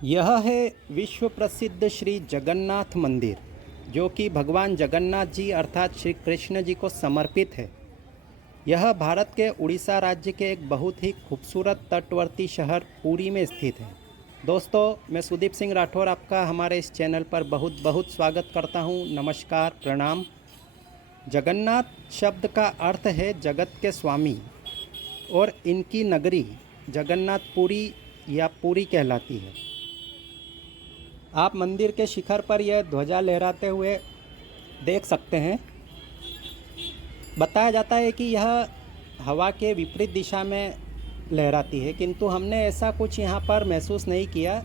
यह है विश्व प्रसिद्ध श्री जगन्नाथ मंदिर, जो कि भगवान जगन्नाथ जी अर्थात श्री कृष्ण जी को समर्पित है। यह भारत के उड़ीसा राज्य के एक बहुत ही खूबसूरत तटवर्ती शहर पुरी में स्थित है। दोस्तों, मैं सुदीप सिंह राठौर आपका हमारे इस चैनल पर बहुत बहुत स्वागत करता हूं। नमस्कार, प्रणाम। जगन्नाथ शब्द का अर्थ है जगत के स्वामी, और इनकी नगरी जगन्नाथपुरी या पुरी कहलाती है। आप मंदिर के शिखर पर यह ध्वजा लहराते हुए देख सकते हैं। बताया जाता है कि यह हवा के विपरीत दिशा में लहराती है, किंतु हमने ऐसा कुछ यहाँ पर महसूस नहीं किया।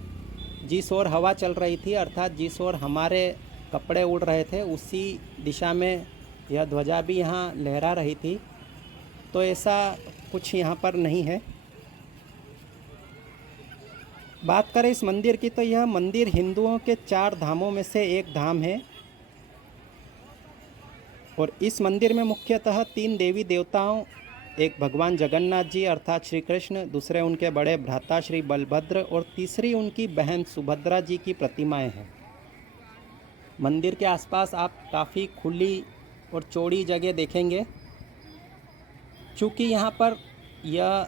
जिस ओर हवा चल रही थी, अर्थात जिस ओर हमारे कपड़े उड़ रहे थे, उसी दिशा में यह ध्वजा भी यहाँ लहरा रही थी। तो ऐसा कुछ यहाँ पर नहीं है। बात करें इस मंदिर की, तो यह मंदिर हिंदुओं के 4 धामों में से एक धाम है। और इस मंदिर में मुख्यतः 3 देवी देवताओं, एक भगवान जगन्नाथ जी अर्थात श्री कृष्ण, दूसरे उनके बड़े भ्राता श्री बलभद्र और तीसरी उनकी बहन सुभद्रा जी की प्रतिमाएं हैं। मंदिर के आसपास आप काफ़ी खुली और चौड़ी जगह देखेंगे। चूँकि यहाँ पर यह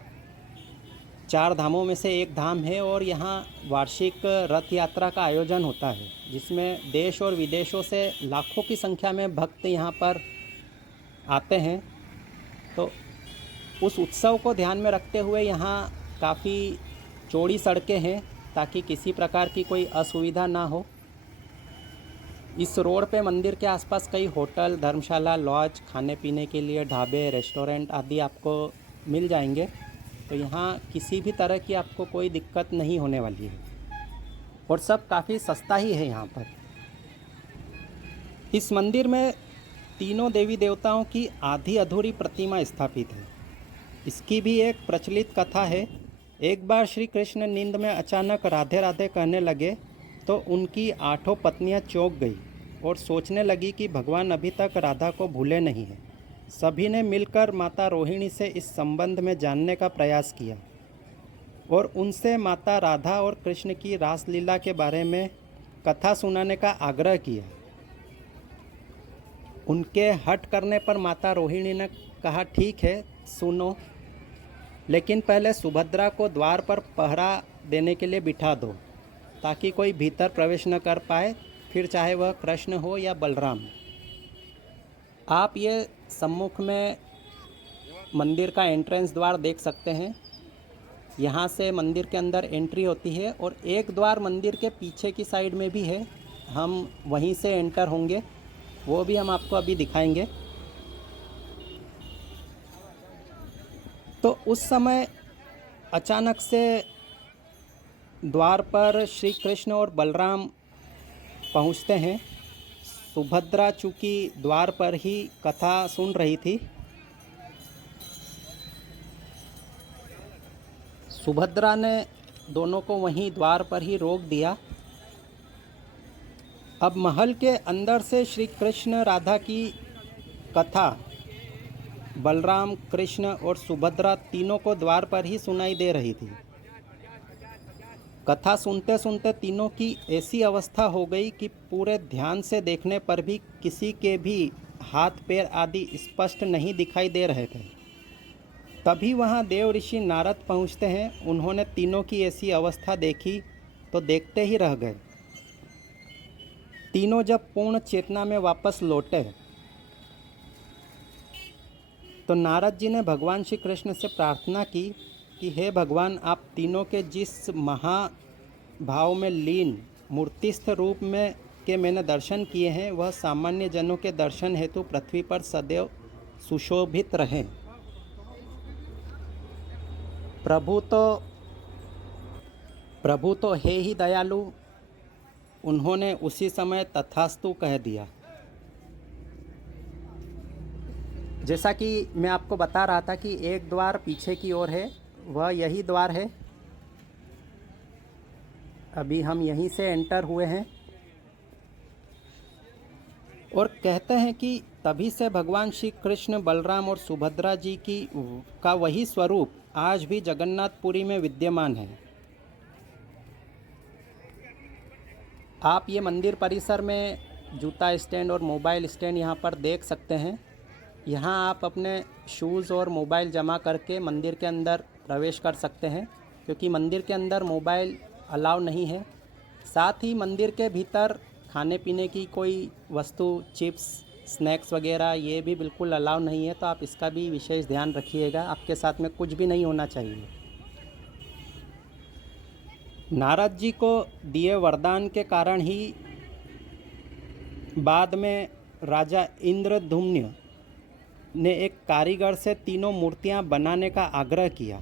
4 धामों में से एक धाम है और यहाँ वार्षिक रथ यात्रा का आयोजन होता है, जिसमें देश और विदेशों से लाखों की संख्या में भक्त यहाँ पर आते हैं। तो उस उत्सव को ध्यान में रखते हुए यहाँ काफ़ी चौड़ी सड़कें हैं, ताकि किसी प्रकार की कोई असुविधा ना हो। इस रोड पे मंदिर के आसपास कई होटल, धर्मशाला, लॉज, खाने पीने के लिए ढाबे, रेस्टोरेंट आदि आपको मिल जाएंगे। तो यहाँ किसी भी तरह की आपको कोई दिक्कत नहीं होने वाली है, और सब काफ़ी सस्ता ही है यहाँ पर। इस मंदिर में तीनों देवी देवताओं की आधी अधूरी प्रतिमा स्थापित है। इसकी भी एक प्रचलित कथा है। एक बार श्री कृष्ण नींद में अचानक राधे राधे कहने लगे, तो उनकी 8 पत्नियाँ चौंक गई और सोचने लगी कि भगवान अभी तक राधा को भूले नहीं हैं। सभी ने मिलकर माता रोहिणी से इस संबंध में जानने का प्रयास किया और उनसे माता राधा और कृष्ण की रासलीला के बारे में कथा सुनाने का आग्रह किया। उनके हट करने पर माता रोहिणी ने कहा, ठीक है, सुनो, लेकिन पहले सुभद्रा को द्वार पर पहरा देने के लिए बिठा दो, ताकि कोई भीतर प्रवेश न कर पाए, फिर चाहे वह कृष्ण हो या बलराम। आप ये सम्मुख में मंदिर का एंट्रेंस द्वार देख सकते हैं। यहाँ से मंदिर के अंदर एंट्री होती है, और एक द्वार मंदिर के पीछे की साइड में भी है। हम वहीं से एंटर होंगे, वो भी हम आपको अभी दिखाएंगे। तो उस समय अचानक से द्वार पर श्री कृष्ण और बलराम पहुँचते हैं। सुभद्रा चूँकि द्वार पर ही कथा सुन रही थी, सुभद्रा ने दोनों को वहीं द्वार पर ही रोक दिया। अब महल के अंदर से श्री कृष्ण राधा की कथा बलराम, कृष्ण और सुभद्रा तीनों को द्वार पर ही सुनाई दे रही थी। कथा सुनते सुनते तीनों की ऐसी अवस्था हो गई कि पूरे ध्यान से देखने पर भी किसी के भी हाथ पैर आदि स्पष्ट नहीं दिखाई दे रहे थे। तभी वहाँ देव ऋषि नारद पहुँचते हैं। उन्होंने तीनों की ऐसी अवस्था देखी तो देखते ही रह गए। तीनों जब पूर्ण चेतना में वापस लौटे, तो नारद जी ने भगवान श्री कृष्ण से प्रार्थना की कि हे भगवान, आप तीनों के जिस महाभाव में लीन मूर्तिस्थ रूप में के मैंने दर्शन किए हैं, वह सामान्य जनों के दर्शन हेतु पृथ्वी पर सदैव सुशोभित रहें। प्रभु तो है ही दयालु। उन्होंने उसी समय तथास्तु कह दिया। जैसा कि मैं आपको बता रहा था कि एक द्वार पीछे की ओर है, वह यही द्वार है। अभी हम यहीं से एंटर हुए हैं, और कहते हैं कि तभी से भगवान श्री कृष्ण, बलराम और सुभद्रा जी का वही स्वरूप आज भी जगन्नाथपुरी में विद्यमान है। आप ये मंदिर परिसर में जूता स्टैंड और मोबाइल स्टैंड यहाँ पर देख सकते हैं। यहाँ आप अपने शूज़ और मोबाइल जमा करके मंदिर के अंदर प्रवेश कर सकते हैं, क्योंकि मंदिर के अंदर मोबाइल अलाउ नहीं है। साथ ही मंदिर के भीतर खाने पीने की कोई वस्तु, चिप्स, स्नैक्स वगैरह ये भी बिल्कुल अलाउ नहीं है, तो आप इसका भी विशेष ध्यान रखिएगा। आपके साथ में कुछ भी नहीं होना चाहिए। नारद जी को दिए वरदान के कारण ही बाद में राजा इंद्रद्युम्न ने एक कारीगर से तीनों मूर्तियां बनाने का आग्रह किया।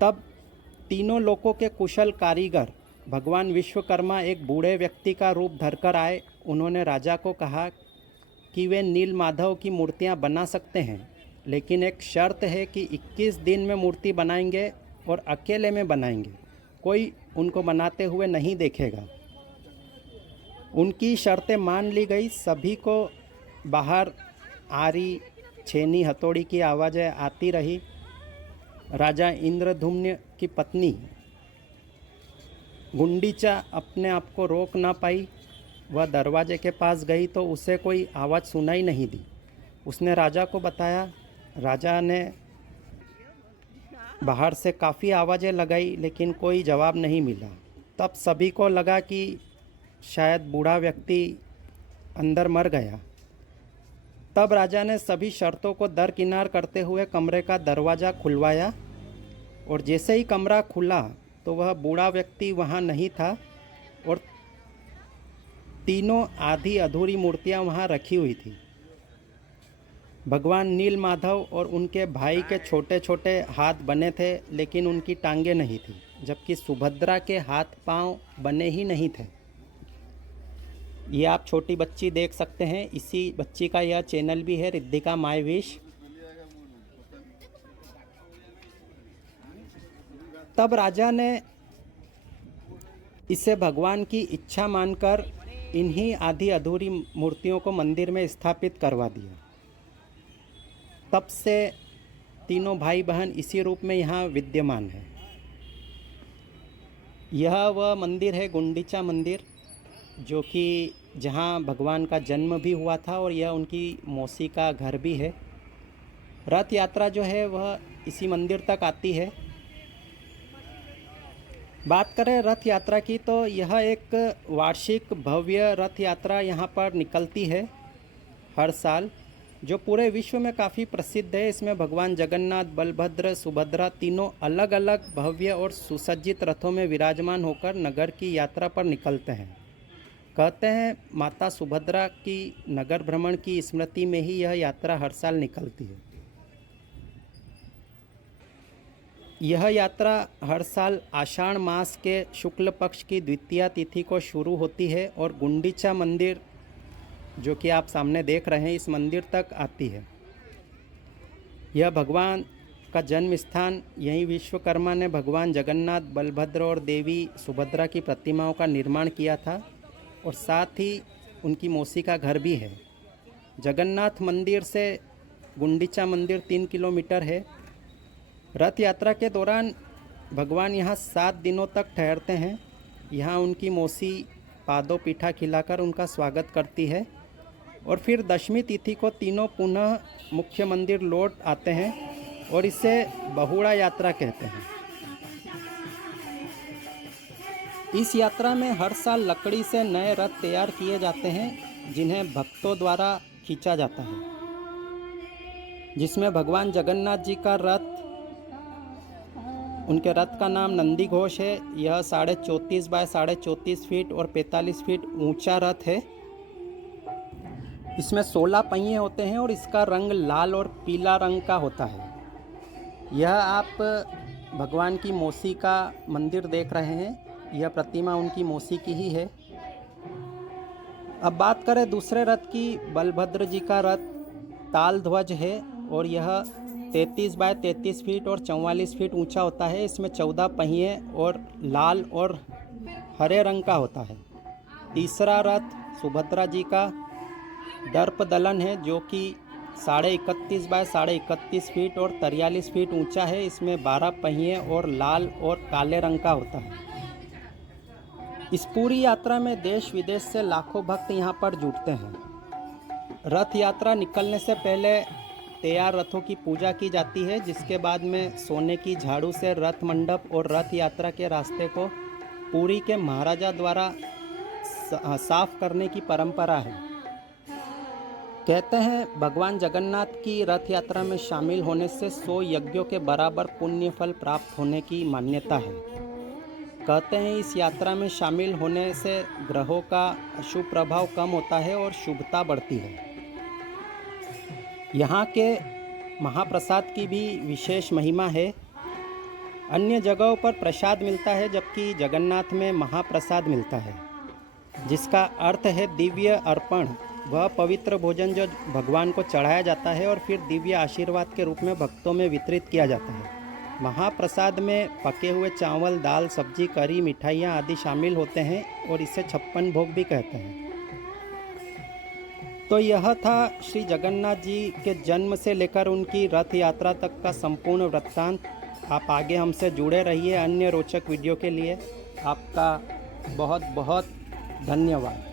तब तीनों लोकों के कुशल कारीगर भगवान विश्वकर्मा एक बूढ़े व्यक्ति का रूप धरकर आए। उन्होंने राजा को कहा कि वे नील माधव की मूर्तियां बना सकते हैं, लेकिन एक शर्त है कि 21 दिन में मूर्ति बनाएंगे और अकेले में बनाएंगे, कोई उनको बनाते हुए नहीं देखेगा। उनकी शर्तें मान ली गई। सभी को बाहर आरी, छेनी, हथौड़ी की आवाज़ें आती रही। राजा इंद्रद्युम्न की पत्नी गुंडीचा अपने आप को रोक ना पाई। वह दरवाजे के पास गई तो उसे कोई आवाज़ सुनाई नहीं दी। उसने राजा को बताया। राजा ने बाहर से काफ़ी आवाज़ें लगाई, लेकिन कोई जवाब नहीं मिला। तब सभी को लगा कि शायद बूढ़ा व्यक्ति अंदर मर गया। तब राजा ने सभी शर्तों को दरकिनार करते हुए कमरे का दरवाज़ा खुलवाया, और जैसे ही कमरा खुला तो वह बूढ़ा व्यक्ति वहाँ नहीं था, और तीनों आधी अधूरी मूर्तियाँ वहाँ रखी हुई थी। भगवान नील माधव और उनके भाई के छोटे छोटे हाथ बने थे, लेकिन उनकी टांगें नहीं थी, जबकि सुभद्रा के हाथ पांव बने ही नहीं थे। ये आप छोटी बच्ची देख सकते हैं। इसी बच्ची का यह चैनल भी है, रिद्धिका माय विश। तब राजा ने इसे भगवान की इच्छा मानकर इन्हीं आधी अधूरी मूर्तियों को मंदिर में स्थापित करवा दिया। तब से तीनों भाई बहन इसी रूप में यहाँ विद्यमान है। यह वह मंदिर है, गुंडीचा मंदिर, जो कि जहाँ भगवान का जन्म भी हुआ था, और यह उनकी मौसी का घर भी है। रथ यात्रा जो है वह इसी मंदिर तक आती है। बात करें रथ यात्रा की, तो यह एक वार्षिक भव्य रथ यात्रा यहाँ पर निकलती है हर साल, जो पूरे विश्व में काफ़ी प्रसिद्ध है। इसमें भगवान जगन्नाथ, बलभद्र, सुभद्रा तीनों अलग अलग भव्य और सुसज्जित रथों में विराजमान होकर नगर की यात्रा पर निकलते हैं। कहते हैं माता सुभद्रा की नगर भ्रमण की स्मृति में ही यह यात्रा हर साल निकलती है। यह यात्रा हर साल आषाढ़ मास के शुक्ल पक्ष की द्वितीया तिथि को शुरू होती है, और गुंडीचा मंदिर, जो कि आप सामने देख रहे हैं, इस मंदिर तक आती है। यह भगवान का जन्म स्थान, यहीं विश्वकर्मा ने भगवान जगन्नाथ, बलभद्र और देवी सुभद्रा की प्रतिमाओं का निर्माण किया था, और साथ ही उनकी मौसी का घर भी है। जगन्नाथ मंदिर से गुंडीचा मंदिर 3 किलोमीटर है। रथ यात्रा के दौरान भगवान यहाँ 7 दिनों तक ठहरते हैं। यहाँ उनकी मौसी पादों पीठा खिलाकर उनका स्वागत करती है, और फिर दशमी तिथि को तीनों पुनः मुख्य मंदिर लौट आते हैं, और इसे बहुड़ा यात्रा कहते हैं। इस यात्रा में हर साल लकड़ी से नए रथ तैयार किए जाते हैं, जिन्हें भक्तों द्वारा खींचा जाता है, जिसमें भगवान जगन्नाथ जी का रथ, उनके रथ का नाम नंदी घोष है। यह 34.5 बाय 34.5 फीट और 45 फीट ऊंचा रथ है। इसमें 16 पहिए होते हैं, और इसका रंग लाल और पीला रंग का होता है। यह आप भगवान की मौसी का मंदिर देख रहे हैं। यह प्रतिमा उनकी मौसी की ही है। अब बात करें दूसरे रथ की। बलभद्र जी का रथ ताल ध्वज है, और यह 33 बाय 33 फीट और 44 फीट ऊंचा होता है। इसमें 14 पहिए और लाल और हरे रंग का होता है। तीसरा रथ सुभद्रा जी का दर्प दलन है, जो कि 31.5 बाय 31.5 फीट और 43 फीट ऊंचा है। इसमें 12 पहिए और लाल और काले रंग का होता है। इस पूरी यात्रा में देश विदेश से लाखों भक्त यहाँ पर जुटते हैं। रथ यात्रा निकलने से पहले तैयार रथों की पूजा की जाती है, जिसके बाद में सोने की झाड़ू से रथ मंडप और रथ यात्रा के रास्ते को पुरी के महाराजा द्वारा साफ करने की परंपरा है। कहते हैं भगवान जगन्नाथ की रथ यात्रा में शामिल होने से 100 यज्ञों के बराबर पुण्य फल प्राप्त होने की मान्यता है। कहते हैं इस यात्रा में शामिल होने से ग्रहों का अशुभ प्रभाव कम होता है और शुभता बढ़ती है। यहाँ के महाप्रसाद की भी विशेष महिमा है। अन्य जगहों पर प्रसाद मिलता है, जबकि जगन्नाथ में महाप्रसाद मिलता है, जिसका अर्थ है दिव्य अर्पण। वह पवित्र भोजन जो भगवान को चढ़ाया जाता है और फिर दिव्य आशीर्वाद के रूप में भक्तों में वितरित किया जाता है। महाप्रसाद में पके हुए चावल, दाल, सब्जी, करी, मिठाइयाँ आदि शामिल होते हैं और इसे 56 भोग भी कहते हैं। तो यह था श्री जगन्नाथ जी के जन्म से लेकर उनकी रथ यात्रा तक का संपूर्ण वृत्तांत। आप आगे हमसे जुड़े रहिए अन्य रोचक वीडियो के लिए। आपका बहुत बहुत धन्यवाद।